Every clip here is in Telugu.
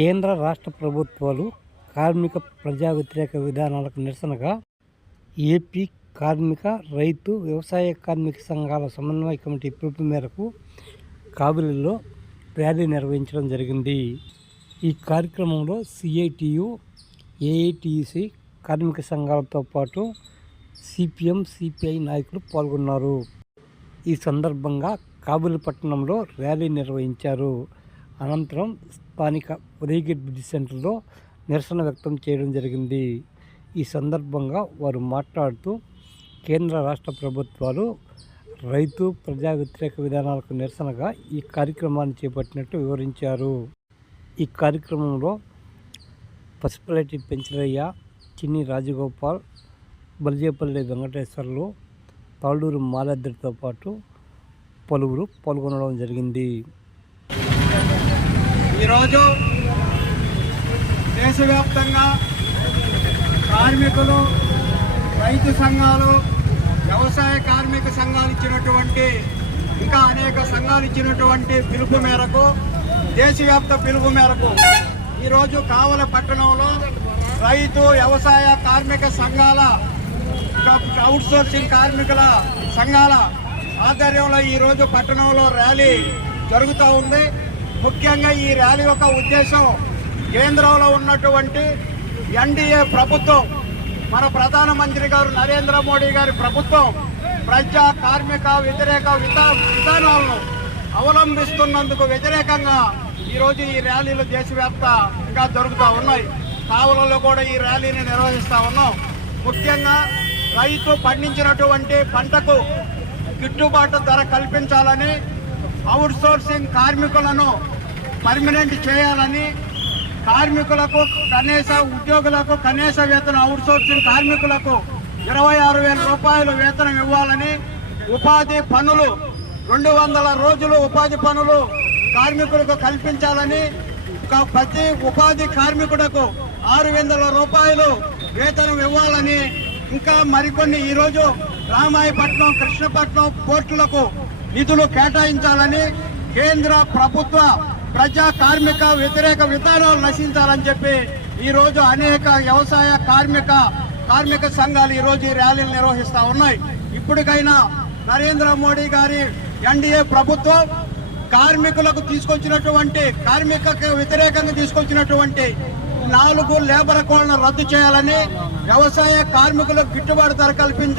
కేంద్ర రాష్ట్ర ప్రభుత్వాలు కార్మిక ప్రజా వ్యతిరేక విధానాలకు నిరసనగా ఏపీ కార్మిక రైతు వ్యవసాయ కార్మిక సంఘాల సమన్వయ కమిటీ పిలుపు మేరకు కాబిలిలో ర్యాలీ నిర్వహించడం జరిగింది. ఈ కార్యక్రమంలో సిఐటియు ఏఐటిసి కార్మిక సంఘాలతో పాటు సిపిఎం సిపిఐ నాయకులు పాల్గొన్నారు. ఈ సందర్భంగా కాబూలి పట్టణంలో ర్యాలీ నిర్వహించారు. అనంతరం స్థానిక ఉదయగిరి బుద్ధి సెంటర్లో నిరసన వ్యక్తం చేయడం జరిగింది. ఈ సందర్భంగా వారు మాట్లాడుతూ కేంద్ర రాష్ట్ర ప్రభుత్వాలు రైతు ప్రజా వ్యతిరేక విధానాలకు నిరసనగా ఈ కార్యక్రమాన్ని చేపట్టినట్టు వివరించారు. ఈ కార్యక్రమంలో పసుపులేటి పెంచరయ్య చిన్ని రాజగోపాల్ బలిజేపల్లి వెంకటేశ్వర్లు తాళ్ళూరు మాలద్దరితో పాటు పలువురు పాల్గొనడం జరిగింది. ఈరోజు దేశవ్యాప్తంగా కార్మికులు రైతు సంఘాలు వ్యవసాయ కార్మిక సంఘాలు ఇచ్చినటువంటి ఇంకా అనేక సంఘాలు ఇచ్చినటువంటి పిలుపు మేరకు దేశవ్యాప్త పిలుపు మేరకు ఈరోజు కావల పట్టణంలో రైతు వ్యవసాయ కార్మిక సంఘాల అవుట్ సోర్సింగ్ కార్మికుల సంఘాల ఆధ్వర్యంలో ఈరోజు పట్టణంలో ర్యాలీ జరుగుతూ ఉంది. ముఖ్యంగా ఈ ర్యాలీ యొక్క ఉద్దేశం కేంద్రంలో ఉన్నటువంటి ఎన్డీఏ ప్రభుత్వం మన ప్రధానమంత్రి గారు నరేంద్ర మోడీ గారి ప్రభుత్వం ప్రజా కార్మిక వ్యతిరేక విధానాలను అవలంబిస్తున్నందుకు వ్యతిరేకంగా ఈరోజు ఈ ర్యాలీలు దేశవ్యాప్తంగా జరుగుతూ ఉన్నాయి. కావులలో కూడా ఈ ర్యాలీని నిర్వహిస్తూ ఉన్నాం. ముఖ్యంగా రైతు పండించినటువంటి పంటకు గిట్టుబాటు ధర కల్పించాలని అవుట్ సోర్సింగ్ కార్మికులను పర్మనెంట్ చేయాలని కార్మికులకు కనీస ఉద్యోగులకు కనీస వేతనం అవుట్ సోర్సింగ్ కార్మికులకు ఇరవై ఆరు వేల రూపాయలు వేతనం ఇవ్వాలని ఉపాధి పనులు రెండు వందల రోజులు ఉపాధి పనులు కార్మికులకు కల్పించాలని ఒక ప్రతి ఉపాధి కార్మికుడకు ఆరు వందల రూపాయలు వేతనం ఇవ్వాలని ఇంకా మరికొన్ని ఈరోజు రామాయపట్నం కృష్ణపట్నం పోర్టులకు నిధులు కేటాయించాలని కేంద్ర ప్రభుత్వ ప్రజా కార్మిక వ్యతిరేక విధానాలు నశించాలని చెప్పి ఈ రోజు అనేక వ్యవసాయ కార్మిక కార్మిక సంఘాలు ఈ రోజు ఈ ర్యాలీలు నిర్వహిస్తా ఉన్నాయి. ఇప్పటికైనా నరేంద్ర మోడీ గారి ఎన్డీఏ ప్రభుత్వం కార్మికులకు తీసుకొచ్చినటువంటి కార్మిక వ్యతిరేకంగా తీసుకొచ్చినటువంటి నాలుగు లేబర్ కోడ్లను రద్దు చేయాలని వ్యవసాయ కార్మికులకు గిట్టుబాటు ధర కల్పించ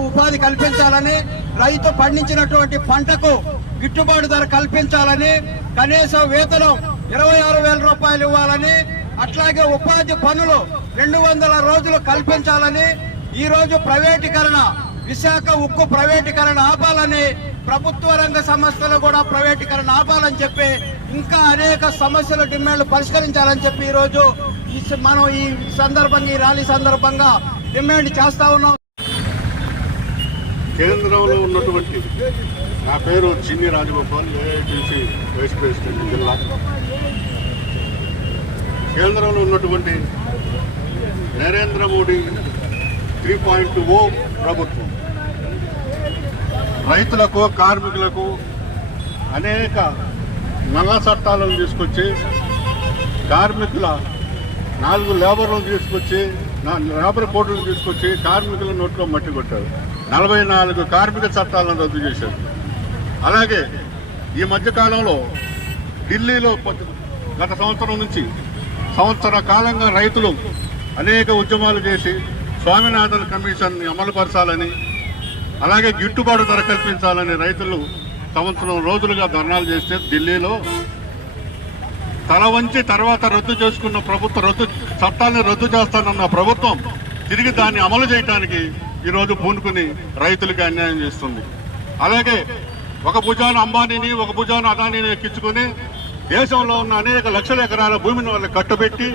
ఉపాధి కల్పించాలని రైతు పండించినటువంటి పంటకు గిట్టుబాటు ధర కల్పించాలని కనీస వేతనం ఇరవై ఆరు వేల రూపాయలు ఇవ్వాలని అట్లాగే ఉపాధి పనులు రెండు వందల రోజులు కల్పించాలని ఈ రోజు ప్రైవేటీకరణ విశాఖ ఉక్కు ప్రైవేటీకరణ ఆపాలని ప్రభుత్వ రంగ సంస్థలు కూడా ప్రైవేటీకరణ ఆపాలని చెప్పి ఇంకా అనేక సమస్యలు డిమాండ్లు పరిష్కరించాలని చెప్పి ఈరోజు ఈ మనం ఈ సందర్భంగా ఈ ర్యాలీ సందర్భంగా డిమాండ్ చేస్తా ఉన్నాం. కేంద్రంలో ఉన్నటువంటి నా పేరు చిన్ని రాజగోపాల్ ఏఐటీసీ వైస్ ప్రెసిడెంట్ జిల్లా. కేంద్రంలో ఉన్నటువంటి Narendra Modi three point O ప్రభుత్వం. రైతులకు కార్మికులకు అనేక నల్ల చట్టాలను తీసుకొచ్చి కార్మికుల నాలుగు లేబర్లను తీసుకొచ్చి నా- లేబర్ కోడ్లను తీసుకొచ్చి కార్మికుల నోట్లో మట్టి కొట్టారు. నలభై నాలుగు కార్మిక చట్టాలను రద్దు చేశారు. అలాగే ఈ మధ్యకాలంలో ఢిల్లీలో గత సంవత్సరం నుంచి సంవత్సర కాలంగా రైతులు అనేక ఉద్యమాలు చేసి స్వామినాథన్ కమిషన్ని అమలుపరచాలని అలాగే గిట్టుబాటు ధర కల్పించాలని రైతులు సంవత్సరం రోజులుగా ధర్నాలు చేస్తే ఢిల్లీలో తల వంచి తర్వాత రద్దు చేసుకున్న ప్రభుత్వం రద్దు చట్టాన్ని రద్దు చేస్తానన్న ప్రభుత్వం తిరిగి దాన్ని అమలు చేయడానికి ఈరోజు పూనుకుని రైతులకి అన్యాయం చేస్తుంది. అలాగే ఒక భుజాన అంబానీని ఒక భుజాన అదానీని ఎక్కించుకుని దేశంలో ఉన్న అనేక లక్షల ఎకరాల భూమిని వాళ్ళు కట్టబెట్టి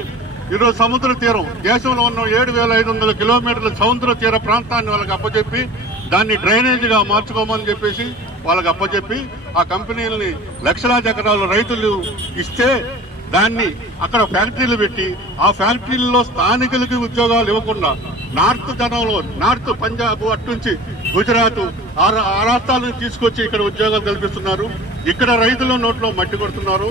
ఈరోజు సముద్ర తీరం దేశంలో ఉన్న ఏడు వేల ఐదు వందల కిలోమీటర్ల సముద్ర తీర ప్రాంతాన్ని వాళ్ళకి అప్పచెప్పి దాన్ని డ్రైనేజీగా మార్చుకోమని చెప్పేసి వాళ్ళకి అప్పచెప్పి ఆ కంపెనీలని లక్షలాది ఎకరాలు రైతులు ఇస్తే దాన్ని అక్కడ ఫ్యాక్టరీలు పెట్టి ఆ ఫ్యాక్టరీల్లో స్థానికులకి ఉద్యోగాలు ఇవ్వకుండా నార్త్ జనంలో నార్త్ పంజాబ్ అట్నుంచి గుజరాత్ ఆ రాష్ట్రాలను తీసుకొచ్చి ఇక్కడ ఉద్యోగాలు కల్పిస్తున్నారు. ఇక్కడ రైతుల నోట్లో మట్టి కొడుతున్నారు.